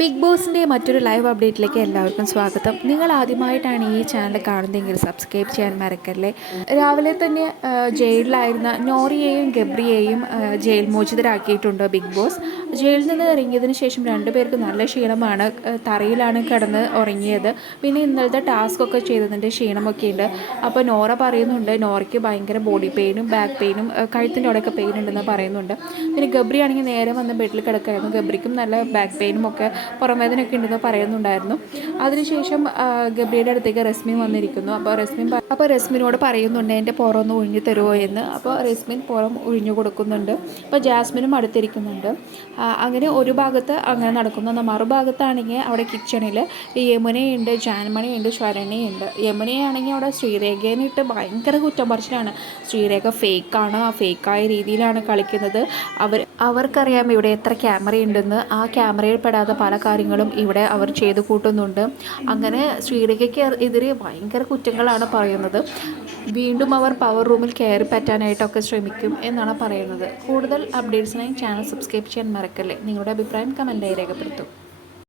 Big ബോസിൻ്റെ മറ്റൊരു live അപ്ഡേറ്റിലേക്ക് എല്ലാവർക്കും സ്വാഗതം. നിങ്ങൾ ആദ്യമായിട്ടാണ് ഈ ചാനൽ കാണുന്നതെങ്കിൽ സബ്സ്ക്രൈബ് ചെയ്യാൻ മറക്കല്ലേ. രാവിലെ തന്നെ ജയിലിലായിരുന്ന നോറിയെയും ഗബ്രിയെയും ജയിൽ മോചിതരാക്കിയിട്ടുണ്ട് ബിഗ് ബോസ്. ജയിലിൽ നിന്ന് ഇറങ്ങിയതിന് ശേഷം രണ്ടുപേർക്ക് നല്ല ക്ഷീണമാണ്. തറയിലാണ് കിടന്ന് ഉറങ്ങിയത്. പിന്നെ ഇന്നലത്തെ ടാസ്ക് ഒക്കെ ചെയ്തതിൻ്റെ ക്ഷീണമൊക്കെ ഉണ്ട്. അപ്പോൾ നോറ പറയുന്നുണ്ട് നോറയ്ക്ക് ഭയങ്കര ബോഡി പെയിനും ബാക്ക് പെയിനും കഴുത്തിൻ്റെ അവിടെയൊക്കെ പെയിൻ ഉണ്ടെന്ന് പറയുന്നുണ്ട്. പിന്നെ ഗബ്രി ആണെങ്കിൽ നേരെ വന്ന് ബെഡിൽ കിടക്കായിരുന്നു. ഗബ്രിക്കും നല്ല ബാക്ക് പെയിനും ഒക്കെ പുറമേതിനൊക്കെ ഉണ്ടെന്ന് പറയുന്നുണ്ടായിരുന്നു. അതിനുശേഷം ഗബ്രിയുടെ അടുത്തേക്ക് റസ്മിൻ വന്നിരിക്കുന്നു. അപ്പോൾ റസ്മിനോട് പറയുന്നുണ്ട് എൻ്റെ പുറം ഒന്ന് ഒഴിഞ്ഞു തരുമോ എന്ന്. അപ്പോൾ റസ്മിൻ പുറം ഒഴിഞ്ഞു കൊടുക്കുന്നുണ്ട്. അപ്പോൾ ജാസ്മിനും അടുത്തിരിക്കുന്നുണ്ട്. അങ്ങനെ ഒരു ഭാഗത്ത് അങ്ങനെ നടക്കുന്നു. മറുഭാഗത്താണെങ്കിൽ അവിടെ കിച്ചണിൽ യമുനയുണ്ട്, ജാൻമണിയുണ്ട്, ശരണ്യയുണ്ട്. യമുനയാണെങ്കിൽ അവിടെ ശ്രീരേഖേനിട്ട് ഭയങ്കര കുറ്റം പറച്ചിലാണ്. ശ്രീരേഖ ഫേക്കാണ്, ആ ഫേക്കായ രീതിയിലാണ് കളിക്കുന്നത്. അവർക്കറിയാം ഇവിടെ എത്ര ക്യാമറയുണ്ടെന്ന്. ആ ക്യാമറയിൽ പെടാത്ത പല കാര്യങ്ങളും ഇവിടെ അവർ ചെയ്തു കൂട്ടുന്നുണ്ട്. അങ്ങനെ ശ്രീരേഖയ്ക്ക് എതിരെ ഭയങ്കര കുറ്റങ്ങളാണ് പറയുന്നത്. വീണ്ടും അവർ പവർ റൂമിൽ കയറി പറ്റാനായിട്ടൊക്കെ ശ്രമിക്കും എന്നാണ് പറയുന്നത്. കൂടുതൽ അപ്ഡേറ്റ്സിനായി ചാനൽ സബ്സ്ക്രൈബ് ചെയ്യാൻ മറക്കല്ലേ. നിങ്ങളുടെ അഭിപ്രായം കമൻറ്റായി രേഖപ്പെടുത്തും.